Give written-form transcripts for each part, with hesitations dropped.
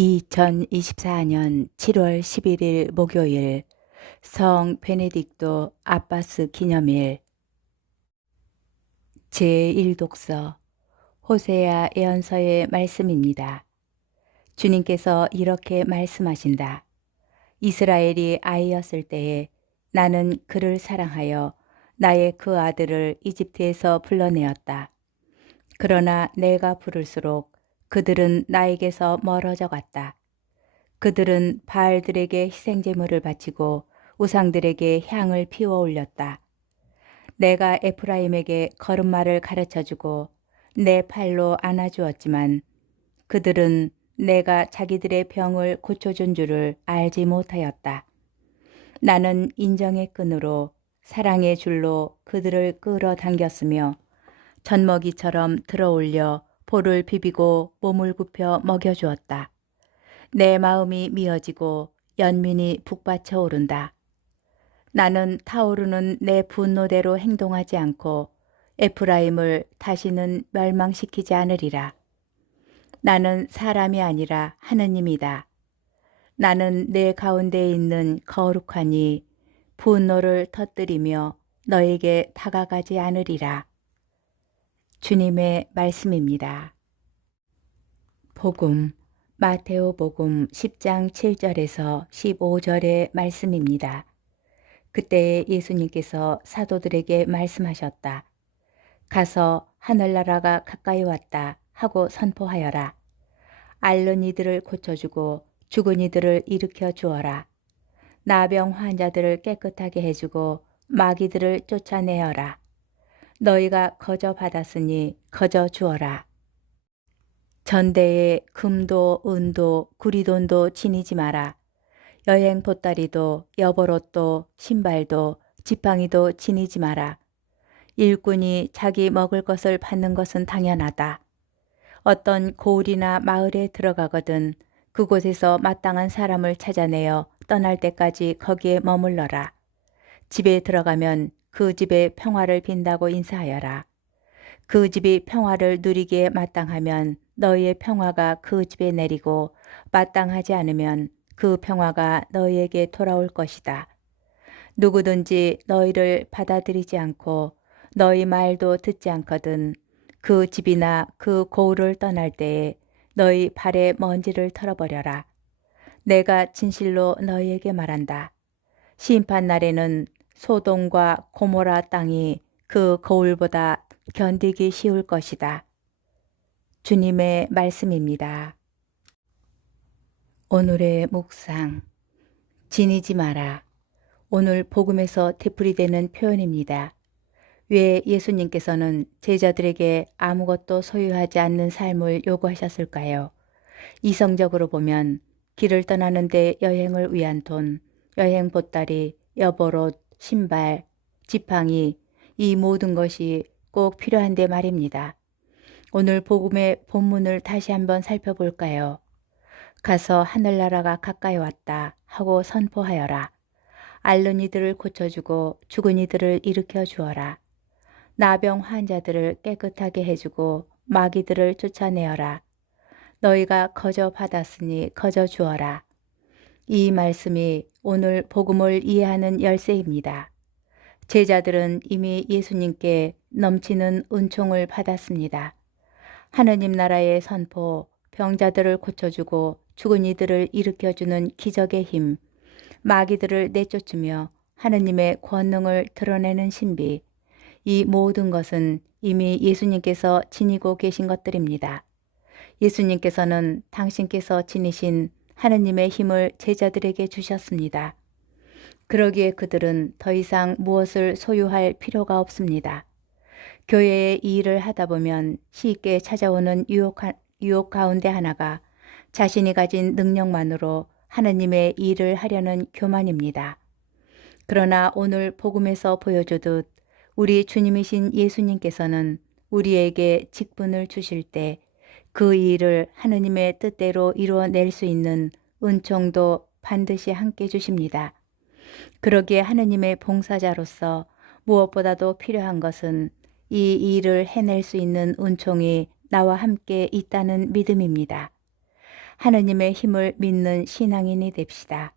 2024년 7월 11일 목요일 성 베네딕토 아바스 기념일 제1독서 호세아 예언서의 말씀입니다. 주님께서 이렇게 말씀하신다. 이스라엘이 아이였을 때에 나는 그를 사랑하여 나의 그 아들을 이집트에서 불러내었다. 그러나 내가 부를수록 그들은 나에게서 멀어져 갔다. 그들은 바알들에게 희생제물을 바치고 우상들에게 향을 피워 올렸다. 내가 에프라임에게 걸음마를 가르쳐주고 내 팔로 안아주었지만 그들은 내가 자기들의 병을 고쳐준 줄을 알지 못하였다. 나는 인정의 끈으로 사랑의 줄로 그들을 끌어당겼으며 젖먹이처럼 들어올려 볼을 비비고 몸을 굽혀 먹여주었다. 내 마음이 미어지고 연민이 북받쳐 오른다. 나는 타오르는 내 분노대로 행동하지 않고 에프라임을 다시는 멸망시키지 않으리라. 나는 사람이 아니라 하느님이다. 나는 내 가운데에 있는 거룩하니 분노를 터뜨리며 너에게 다가가지 않으리라. 주님의 말씀입니다. 복음 마테오복음 10장 7절에서 15절의 말씀입니다. 그때 예수님께서 사도들에게 말씀하셨다. 가서 하늘나라가 가까이 왔다 하고 선포하여라. 앓는 이들을 고쳐주고 죽은 이들을 일으켜 주어라. 나병 환자들을 깨끗하게 해주고 마귀들을 쫓아내어라. 너희가 거저 받았으니 거저 주어라. 전대에 금도 은도 구리돈도 지니지 마라. 여행 보따리도 여벌옷도 신발도 지팡이도 지니지 마라. 일꾼이 자기 먹을 것을 받는 것은 당연하다. 어떤 고을이나 마을에 들어가거든 그곳에서 마땅한 사람을 찾아내어 떠날 때까지 거기에 머물러라. 집에 들어가면 그 집에 평화를 빈다고 인사하여라. 그 집이 평화를 누리기에 마땅하면 너희의 평화가 그 집에 내리고 마땅하지 않으면 그 평화가 너희에게 돌아올 것이다. 누구든지 너희를 받아들이지 않고 너희 말도 듣지 않거든 그 집이나 그 고을을 떠날 때에 너희 발에 먼지를 털어버려라. 내가 진실로 너희에게 말한다. 심판 날에는 소돔과 고모라 땅이 그 거울보다 견디기 쉬울 것이다. 주님의 말씀입니다. 오늘의 묵상 지니지 마라. 오늘 복음에서 되풀이되는 표현입니다. 왜 예수님께서는 제자들에게 아무것도 소유하지 않는 삶을 요구하셨을까요? 이성적으로 보면 길을 떠나는데 여행을 위한 돈, 여행 보따리, 여벌옷, 신발, 지팡이 이 모든 것이 꼭 필요한데 말입니다. 오늘 복음의 본문을 다시 한번 살펴볼까요? 가서 하늘나라가 가까이 왔다 하고 선포하여라. 앓는 이들을 고쳐주고 죽은 이들을 일으켜 주어라. 나병 환자들을 깨끗하게 해주고 마귀들을 쫓아내어라. 너희가 거저 받았으니 거저 주어라. 이 말씀이 오늘 복음을 이해하는 열쇠입니다. 제자들은 이미 예수님께 넘치는 은총을 받았습니다. 하느님 나라의 선포, 병자들을 고쳐주고 죽은 이들을 일으켜주는 기적의 힘, 마귀들을 내쫓으며 하느님의 권능을 드러내는 신비, 이 모든 것은 이미 예수님께서 지니고 계신 것들입니다. 예수님께서는 당신께서 지니신 하느님의 힘을 제자들에게 주셨습니다. 그러기에 그들은 더 이상 무엇을 소유할 필요가 없습니다. 교회의 이 일을 하다 보면 쉽게 찾아오는 유혹 가운데 하나가 자신이 가진 능력만으로 하느님의 일을 하려는 교만입니다. 그러나 오늘 복음에서 보여주듯 우리 주님이신 예수님께서는 우리에게 직분을 주실 때 그 일을 하느님의 뜻대로 이루어낼 수 있는 은총도 반드시 함께 주십니다. 그러기에 하느님의 봉사자로서 무엇보다도 필요한 것은 이 일을 해낼 수 있는 은총이 나와 함께 있다는 믿음입니다. 하느님의 힘을 믿는 신앙인이 됩시다.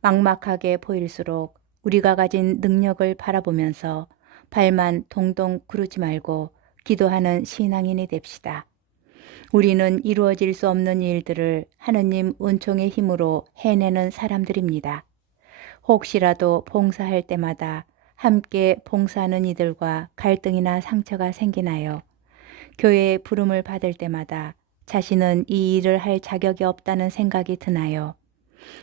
막막하게 보일수록 우리가 가진 능력을 바라보면서 발만 동동 구르지 말고 기도하는 신앙인이 됩시다. 우리는 이루어질 수 없는 일들을 하느님 은총의 힘으로 해내는 사람들입니다. 혹시라도 봉사할 때마다 함께 봉사하는 이들과 갈등이나 상처가 생기나요? 교회의 부름을 받을 때마다 자신은 이 일을 할 자격이 없다는 생각이 드나요?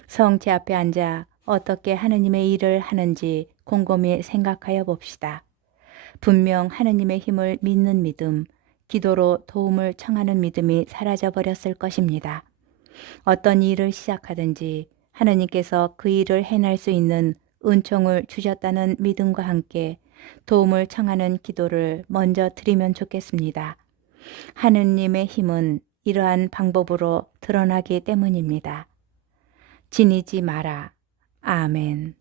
성체 앞에 앉아 어떻게 하느님의 일을 하는지 곰곰이 생각하여 봅시다. 분명 하느님의 힘을 믿는 믿음, 기도로 도움을 청하는 믿음이 사라져 버렸을 것입니다. 어떤 일을 시작하든지 하느님께서 그 일을 해낼 수 있는 은총을 주셨다는 믿음과 함께 도움을 청하는 기도를 먼저 드리면 좋겠습니다. 하느님의 힘은 이러한 방법으로 드러나기 때문입니다. 지니지 마라. 아멘.